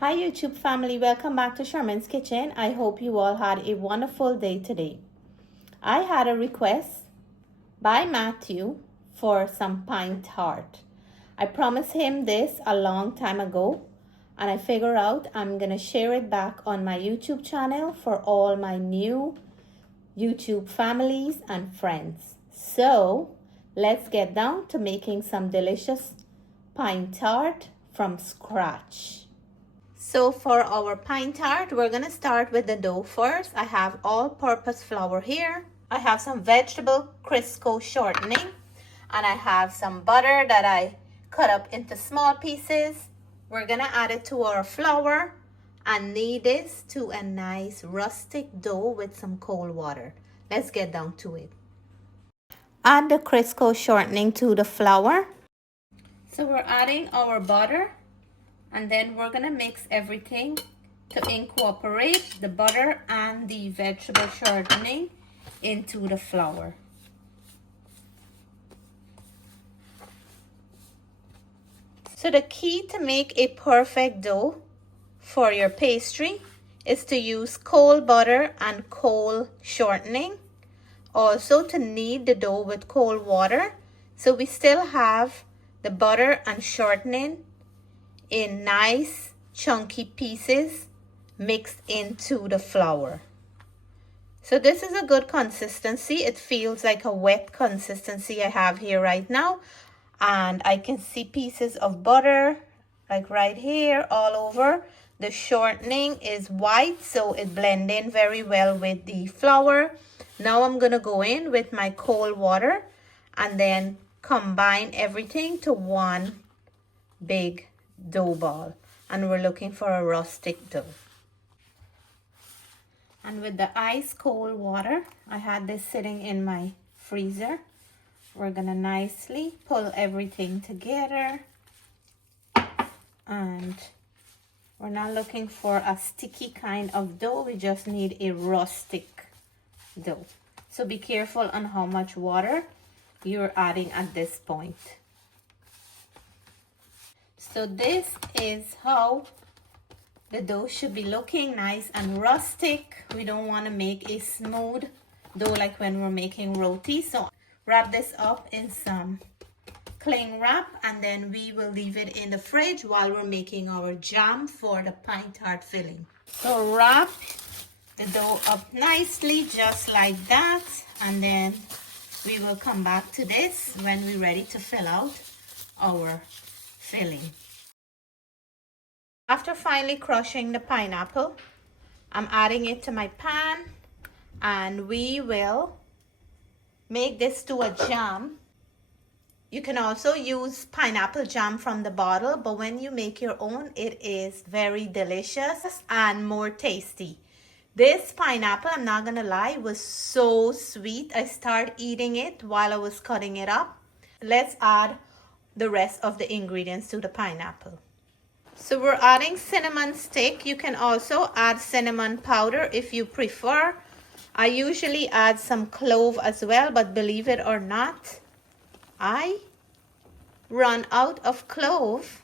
Hi YouTube family, welcome back to Sherman's Kitchen. I hope you all had a wonderful day today. I had a request by Matthew for some pine tart. I promised him this a long time ago and I figure out I'm gonna share it back on my YouTube channel for all my new YouTube families and friends. So let's get down to making some delicious pine tart from scratch. So for our pine tart, we're gonna start with the dough first. I have all-purpose flour here. I have some vegetable Crisco shortening, and I have some butter that I cut up into small pieces. We're gonna add it to our flour and knead this to a nice rustic dough with some cold water. Let's get down to it. Add the Crisco shortening to the flour. So we're adding our butter. And then we're gonna mix everything to incorporate the butter and the vegetable shortening into the flour. So the key to make a perfect dough for your pastry is to use cold butter and cold shortening. Also to knead the dough with cold water so we still have the butter and shortening in nice chunky pieces mixed into the flour. So this is a good consistency. It feels like a wet consistency I have here right now, and I can see pieces of butter like right here all over. The shortening is white, so it blends in very well with the flour. Now I'm gonna go in with my cold water and then combine everything to one big dough ball, and we're looking for a rustic dough. And with the ice cold water, I had this sitting in my freezer. We're gonna nicely pull everything together, and we're not looking for a sticky kind of dough. We just need a rustic dough. So be careful on how much water you're adding at this point. So this is how the dough should be looking, nice and rustic. We don't want to make a smooth dough like when we're making roti. So wrap this up in some cling wrap, and then we will leave it in the fridge while we're making our jam for the pine tart filling. So wrap the dough up nicely just like that, and then we will come back to this when we're ready to fill out our filling. After finally crushing the pineapple, I'm adding it to my pan, and we will make this to a jam. You can also use pineapple jam from the bottle, but when you make your own, it is very delicious and more tasty. This pineapple, I'm not gonna lie, was so sweet. I started eating it while I was cutting it up. Let's add the rest of the ingredients to the pineapple. So we're adding cinnamon stick. You can also add cinnamon powder if you prefer. I usually add some clove as well, but believe it or not, I run out of clove,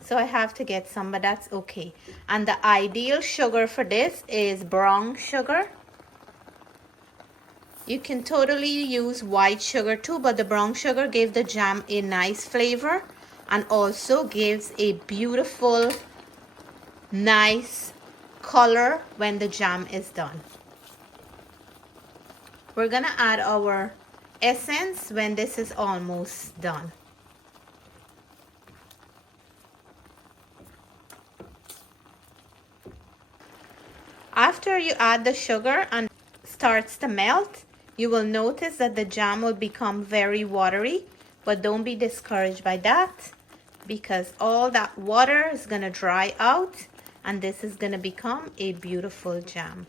so I have to get some, but that's okay. And the ideal sugar for this is brown sugar. You can totally use white sugar too, but the brown sugar gave the jam a nice flavor and also gives a beautiful, nice color when the jam is done. We're gonna add our essence when this is almost done. After you add the sugar and starts to melt, you will notice that the jam will become very watery, but don't be discouraged by that, because all that water is gonna dry out and this is gonna become a beautiful jam.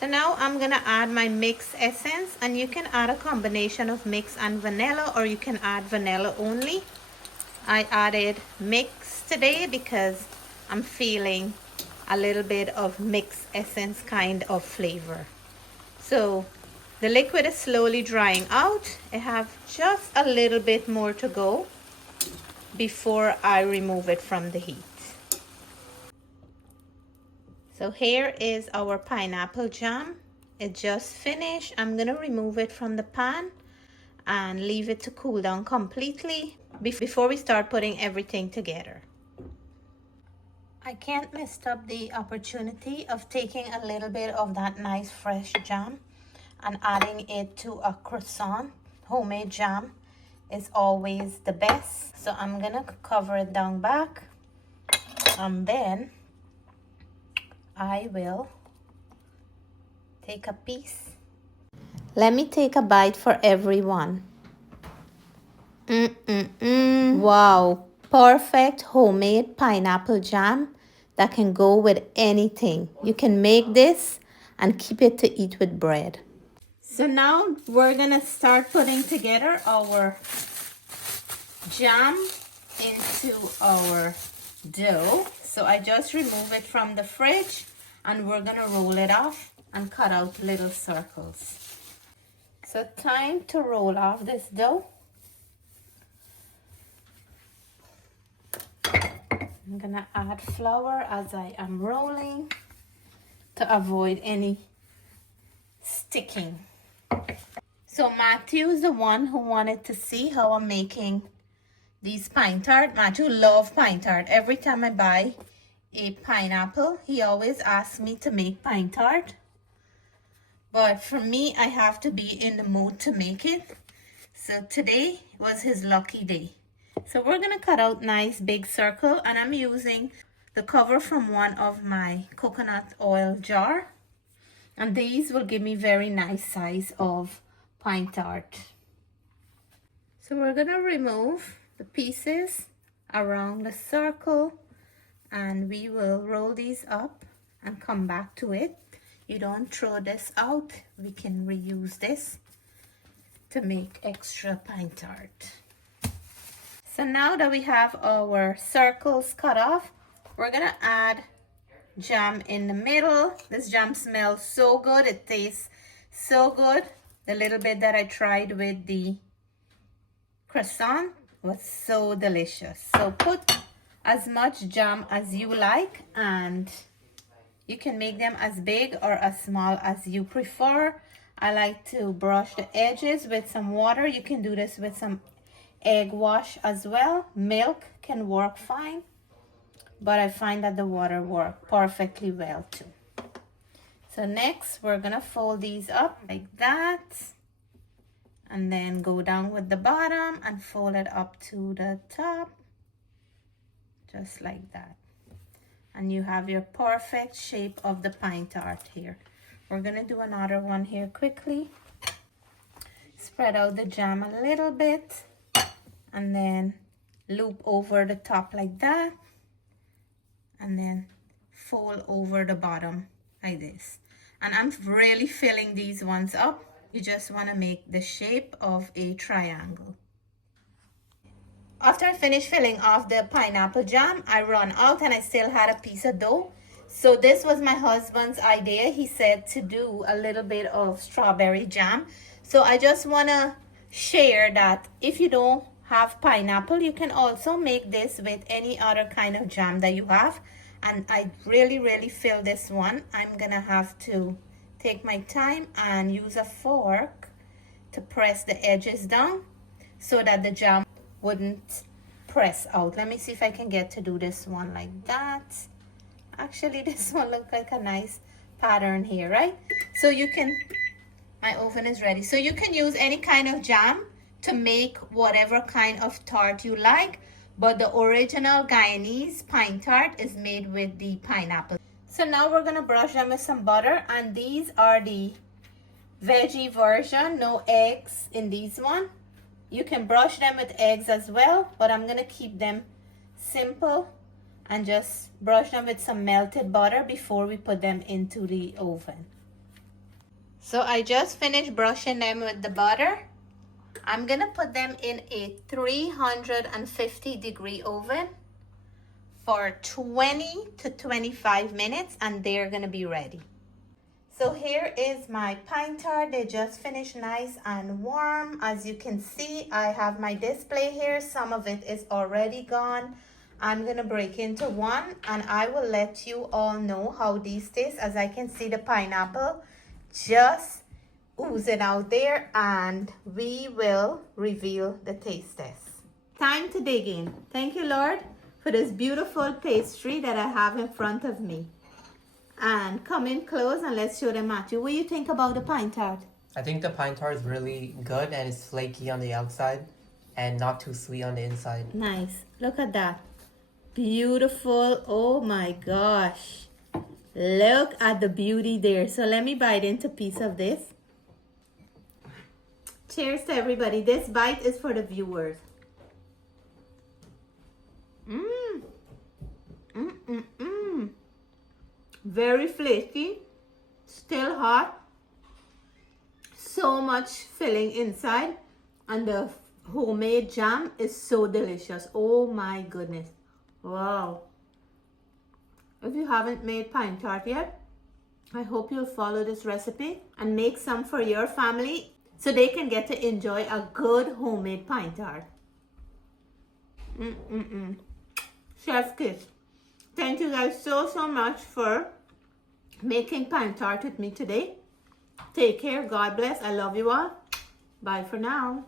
So now I'm gonna add my mix essence, and you can add a combination of mix and vanilla, or you can add vanilla only. I added mix today because I'm feeling a little bit of mix essence kind of flavor. So the liquid is slowly drying out. I have just a little bit more to go. before I remove it from the heat. So here is our pineapple jam. It just finished. I'm gonna remove it from the pan and leave it to cool down completely before we start putting everything together. I can't miss up the opportunity of taking a little bit of that nice fresh jam and adding it to a croissant. Homemade jam is always the best. So I'm gonna cover it down back, and then I will take a piece. Let me take a bite for everyone. Wow, perfect homemade pineapple jam that can go with anything. You can make this and keep it to eat with bread. So now we're gonna start putting together our jam into our dough. So I just remove it from the fridge and we're gonna roll it off and cut out little circles. So time to roll off this dough. I'm gonna add flour as I am rolling to avoid any sticking. So Matthew is the one who wanted to see how I'm making these pine tart. Matthew loves pine tart. Every time I buy a pineapple, he always asks me to make pine tart. But for me, I have to be in the mood to make it. So today was his lucky day. So we're gonna cut out nice big circle, and I'm using the cover from one of my coconut oil jar. And these will give me very nice size of pine tart. So we're gonna remove the pieces around the circle and we will roll these up and come back to it. You don't throw this out. We can reuse this to make extra pine tart. So now that we have our circles cut off, we're gonna add jam in the middle. This jam smells so good. It tastes so good. The little bit that I tried with the croissant was so delicious. So put as much jam as you like, and you can make them as big or as small as you prefer. I like to brush the edges with some water. You can do this with some egg wash as well. Milk can work fine, but I find that the water works perfectly well too. So next, we're gonna fold these up like that, and then go down with the bottom and fold it up to the top, just like that. And you have your perfect shape of the pine tart here. We're gonna do another one here quickly. Spread out the jam a little bit, and then loop over the top like that, and then fold over the bottom like this. And I'm really filling these ones up. You just want to make the shape of a triangle. After I finished filling off the pineapple jam, I run out and I still had a piece of dough. So this was my husband's idea. He said to do a little bit of strawberry jam. So I just want to share that if you don't have pineapple, you can also make this with any other kind of jam that you have. And I really feel this one. I'm gonna have to take my time and use a fork to press the edges down so that the jam wouldn't press out. Let me see if I can get to do this one like that. Actually, this one looks like a nice pattern here, right? So you can, my oven is ready. So you can use any kind of jam to make whatever kind of tart you like. But the original Guyanese pine tart is made with the pineapple. So now we're gonna brush them with some butter, and these are the veggie version, no eggs in these one. You can brush them with eggs as well, but I'm gonna keep them simple and just brush them with some melted butter before we put them into the oven. So I just finished brushing them with the butter. I'm gonna put them in a 350-degree oven for 20 to 25 minutes and they're gonna be ready. So here is my pine tart. They just finished nice and warm. As you can see, I have my display here. Some of it is already gone. I'm gonna break into one and I will let you all know how these taste. As I can see, the pineapple just oozing out there, and we will reveal the taste test. Time to dig in. Thank you, Lord, for this beautiful pastry that I have in front of me. And come in close and let's show them at you. What do you think about the pine tart? I think the pine tart is really good and it's flaky on the outside and not too sweet on the inside. Nice. Look at that. Beautiful. Oh my gosh. Look at the beauty there. So let me bite into a piece of this. Cheers to everybody. This bite is for the viewers. Very flaky, still hot, so much filling inside, and the homemade jam is so delicious. Oh my goodness. Wow. If you haven't made pine tart yet, I hope you'll follow this recipe and make some for your family so they can get to enjoy a good homemade pine tart. Chef's kiss. Thank you guys so much for making pine tart with me today. Take care. God bless. I love you all. Bye for now.